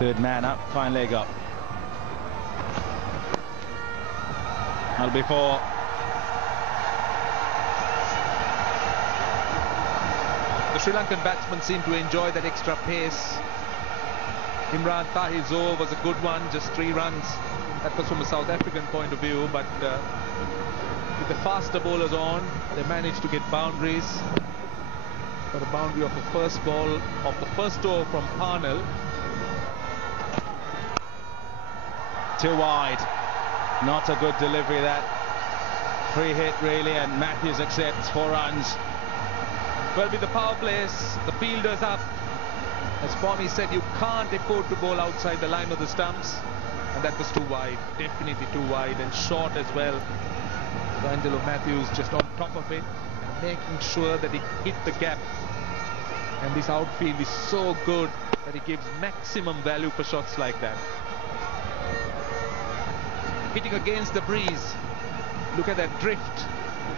Third man up, fine leg up. That'll be four. The Sri Lankan batsmen seem to enjoy that extra pace. Imran Tahir's over was a good one, just 3 runs. That was from a South African point of view, but with the faster bowlers on, they managed to get boundaries. Got a boundary of the first ball of the first over from Parnell. Too wide. Not a good delivery, that. Free hit really, and Matthews accepts 4 runs. Well, with the power plays, the fielders up. As Pommy said, you can't afford to bowl outside the line of the stumps. And that was too wide, definitely too wide, and short as well. So Angelo Matthews just on top of it, making sure that he hit the gap. And this outfield is so good that he gives maximum value for shots like that. Hitting against the breeze. Look at that drift.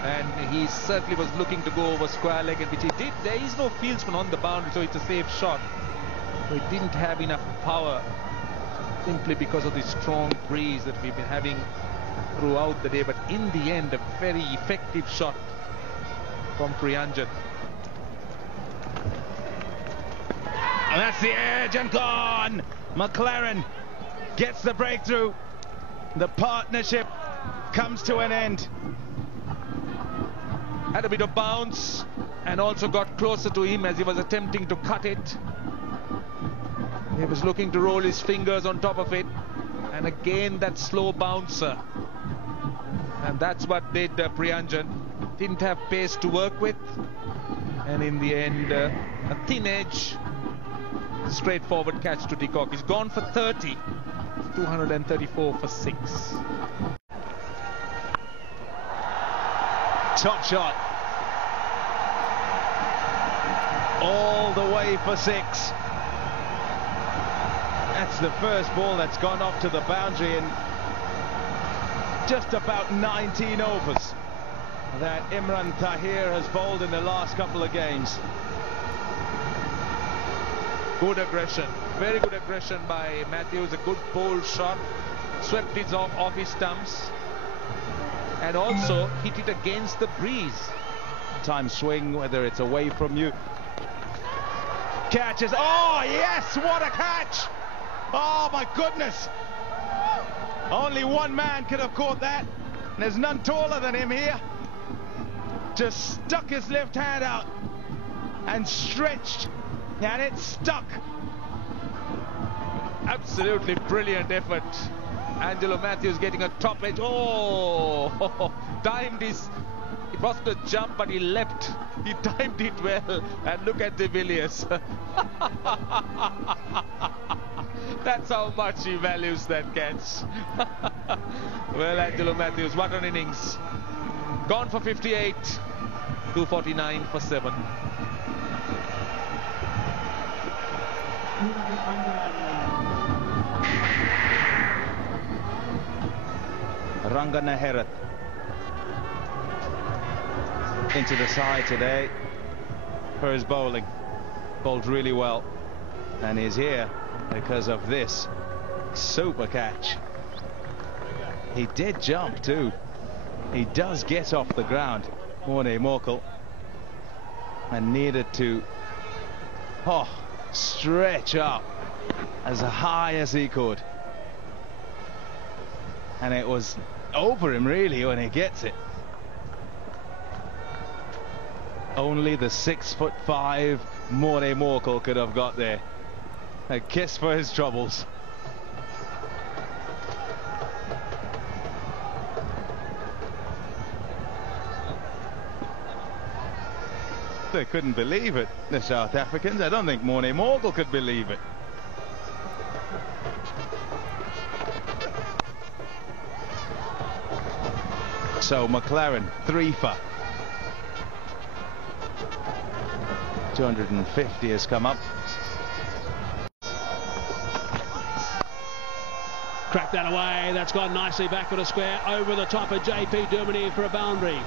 And he certainly was looking to go over square leg, which he did. There is no fieldsman on the boundary, so it's a safe shot. So he didn't have enough power, simply because of the strong breeze that we've been having throughout the day. But in the end, a very effective shot from Priyanjan. And that's the edge and gone. McLaren gets the breakthrough. The partnership comes to an end. Had a bit of bounce and also got closer to him as he was attempting to cut it. He was looking to roll his fingers on top of it, and again that slow bouncer, and that's what did Priyanjan. Didn't have pace to work with, and in the end a thin edge, straightforward catch to de Kock. He's gone for 30, 234 for 6. Top shot. All the way for 6. That's the first ball that's gone off to the boundary in just about 19 overs that Imran Tahir has bowled in the last couple of games. Good aggression, very good aggression by Matthews. A good bold shot, swept it off his stumps, and also hit it against the breeze. Time swing, whether it's away from you. Catches. Oh yes, what a catch! Oh my goodness! Only one man could have caught that. There's none taller than him here. Just stuck his left hand out and stretched, and it stuck. Absolutely brilliant effort. Angelo Matthews getting a top edge. Oh, timed his. It wasn't a jump, but he leapt. He timed it well. And look at De Villiers. That's how much he values that catch. Well, Angelo Matthews, what an innings. Gone for 58, 249 for 7. Rangana Herath into the side today for his bowling. Bowled really well, and he's here because of this super catch. He did jump too. He does get off the ground, Morne Morkel, and needed to stretch up as high as he could, and it was over him really when he gets it. Only the 6'5" Morne Morkel could have got there. A kiss for his troubles. They couldn't believe it, the South Africans. I don't think Morne Morkel could believe it. So McLaren 3 for 250 has come up. Cracked that away. That's gone nicely back for the square over the top of JP Duminy for a boundary.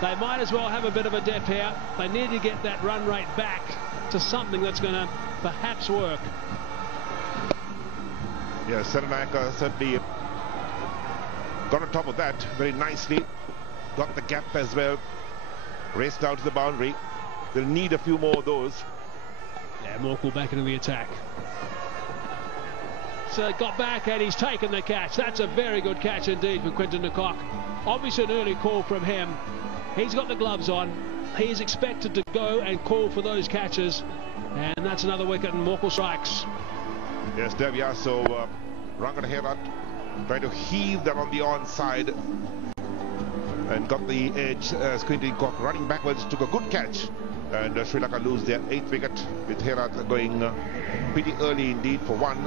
They might as well have a bit of a depth here. They need to get that run rate back to something that's going to perhaps work. Yeah, Saranaka certainly got on top of that very nicely. Got the gap as well. Raced out to the boundary. They'll need a few more of those. Yeah, Morkel back into the attack. So got back and he's taken the catch. That's a very good catch indeed for Quinton de Kock. Obviously an early call from him. He's got the gloves on. He's expected to go and call for those catches. And that's another wicket and Morkel strikes. Yes, Devya. So Rangan Herat trying to heave that on the onside and got the edge. Quinton de Kock running backwards, took a good catch. And Sri Lanka lose their 8th wicket with Herat going pretty early indeed for 1.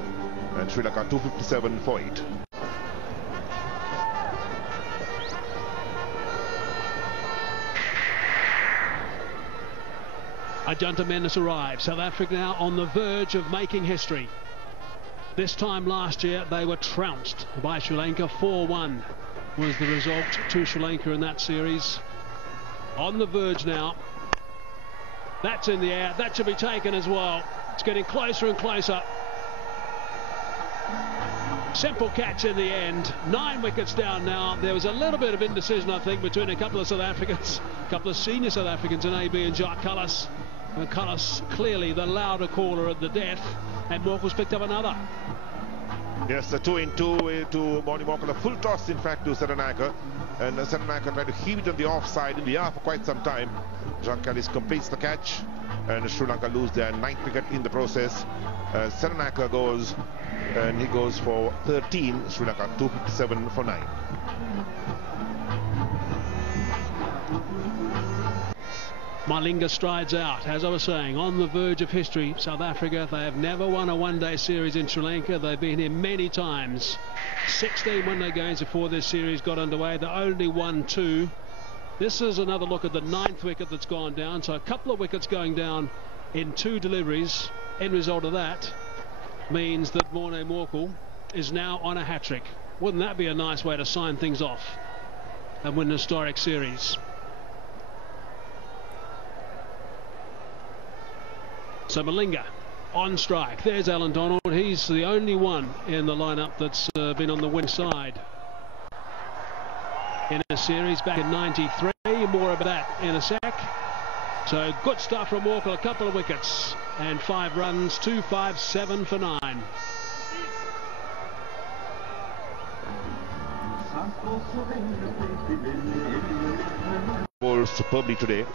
And Sri Lanka 257 for 8. Ajanta Mendis arrives. South Africa now on the verge of making history. This time last year they were trounced by Sri Lanka. 4-1 was the result to Sri Lanka in that series. On the verge now. That's in the air. That should be taken as well. It's getting closer and closer. Simple catch in the end. 9 wickets down now. There was a little bit of indecision, I think, between a couple of South Africans, a couple of senior South Africans in AB and Jacques Kallis. And Kallis clearly the louder caller at the death, and Morkel's picked up another. Yes, a 2-in-2 to Morne Morkel. A full toss, in fact, to Saranaka. And Saranaka tried to heave it on the offside in the air for quite some time. Jacques Kallis completes the catch. And Sri Lanka lose their 9th wicket in the process. Saranaka goes, and he goes for 13. Sri Lanka 257 for 9. Malinga strides out, as I was saying, on the verge of history. South Africa, they have never won a one-day series in Sri Lanka. They've been here many times. 16 one-day games before this series got underway. They only won 2. This is another look at the 9th wicket that's gone down. So a couple of wickets going down in 2 deliveries. End result of that means that Morne Morkel is now on a hat-trick. Wouldn't that be a nice way to sign things off and win an historic series? So Malinga on strike. There's Alan Donald. He's the only one in the lineup that's been on the win side in a series back in '93. More about that in a sec. So good stuff from Morkel. A couple of wickets and 5 runs. 257 for 9. Bowled superbly today.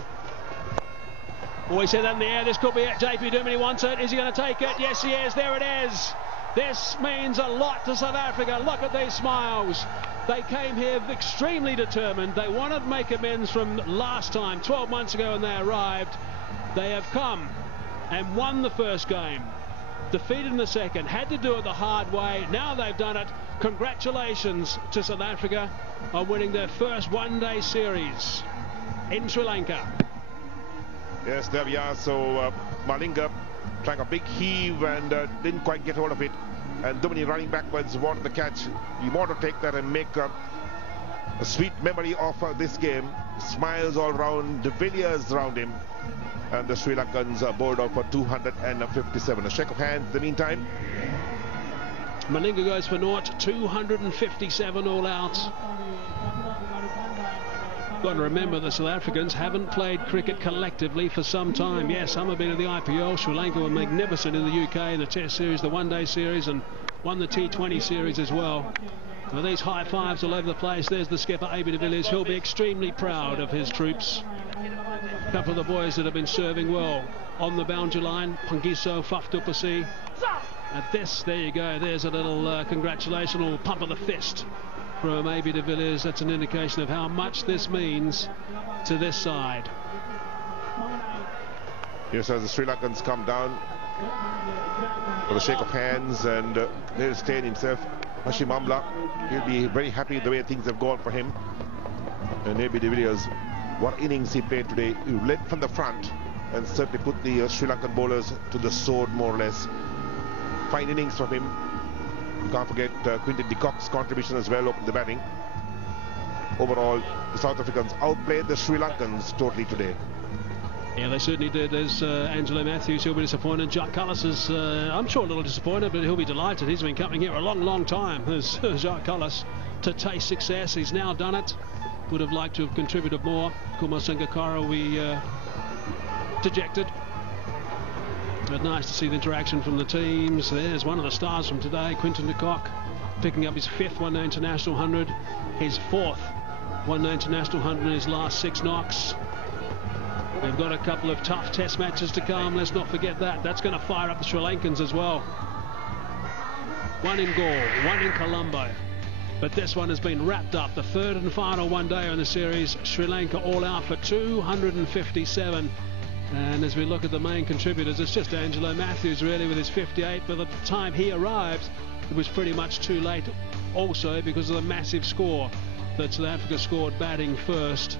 Always said that in the air. This could be it. JP Duminy wants it. Is he going to take it? Yes, he is. There it is. This means a lot to South Africa. Look at these smiles. They came here extremely determined. They wanted to make amends from last time, 12 months ago when they arrived. They have come and won the first game. Defeated in the second. Had to do it the hard way. Now they've done it. Congratulations to South Africa on winning their first one-day series in Sri Lanka. Yes, there we are. So Malinga trying a big heave and didn't quite get hold of it. And Duminy running backwards wanted the catch. He wanted to take that and make a sweet memory of this game. Smiles all round, De Villiers around him. And the Sri Lankans are bowled out for 257. A shake of hands in the meantime. Malinga goes for naught. 257 all out. Got to remember the South Africans haven't played cricket collectively for some time. Yes, some have been in the IPL. Sri Lanka were magnificent in the UK in the Test series, the one-day series, and won the T20 series as well. With these high fives all over the place, there's the skipper, AB de Villiers. He'll be extremely proud of his troops. A couple of the boys that have been serving well on the boundary line. Pungiso, Faf du Plessis. At this, there you go. There's a little congratulation, a little pump of the fist from AB de Villiers. That's an indication of how much this means to this side. Yes, as the Sri Lankans come down with a shake of hands, and he'll stay in himself. Hashim Amla, he'll be very happy the way things have gone for him. And AB de Villiers, what innings he played today. He led from the front and certainly put the Sri Lankan bowlers to the sword, more or less. Fine innings from him. Can't forget Quinton de Kock's contribution as well in the batting. Overall, the South Africans outplayed the Sri Lankans totally today. Yeah, they certainly did. There's Angelo Matthews. He'll be disappointed. Jacques Cullis is, I'm sure, a little disappointed, but he'll be delighted. He's been coming here a long, long time, as Jacques Cullis, to taste success. He's now done it. Would have liked to have contributed more. Kumar Sangakkara will be dejected. But nice to see the interaction from the teams. There's one of the stars from today, Quinton de Kock, picking up his 5th One Day International 100, his 4th One Day International 100 in his last 6 knocks. We've got a couple of tough test matches to come. Let's not forget that. That's going to fire up the Sri Lankans as well. One in Galle, one in Colombo. But this one has been wrapped up. The 3rd and final one day in the series. Sri Lanka all out for 257. And as we look at the main contributors, it's just Angelo Matthews really with his 58. By the time he arrived, it was pretty much too late also because of the massive score that South Africa scored batting first.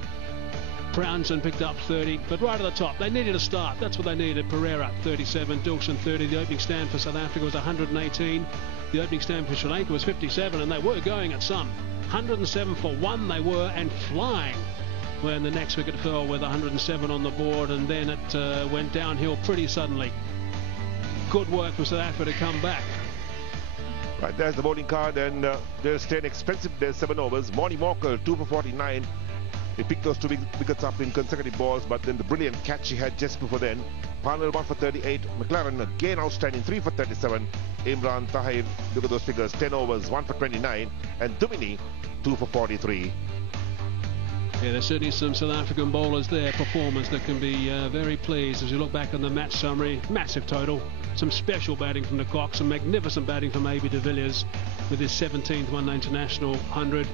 Brownson picked up 30, but right at the top, they needed a start. That's what they needed. Pereira 37, Dilson 30. The opening stand for South Africa was 118. The opening stand for Sri Lanka was 57, and they were going at some. 107 for 1 they were, and flying when the next wicket fell with 107 on the board, and then it went downhill pretty suddenly. Good work from South Africa to come back. Right, there's the bowling card, and there's 10 expensive. There's 7 overs. Morny Walker 2 for 49. He picked those 2 wickets up in consecutive balls, but then the brilliant catch he had just before then. Parnell 1 for 38. McLaren again outstanding 3 for 37. Imran Tahir, look at those figures, 10 overs, 1 for 29. And Dumini 2 for 43. Yeah, there's certainly some South African bowlers there, performers that can be very pleased as you look back on the match summary. Massive total. Some special batting from de Kock, some magnificent batting from A.B. de Villiers with his 17th One Day International 100.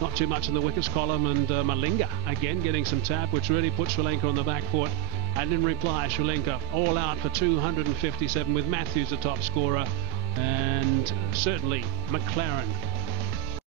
Not too much in the wickets column, and Malinga again getting some tap, which really put Sri Lanka on the back foot. And in reply, Sri Lanka all out for 257 with Matthews the top scorer, and certainly McLaren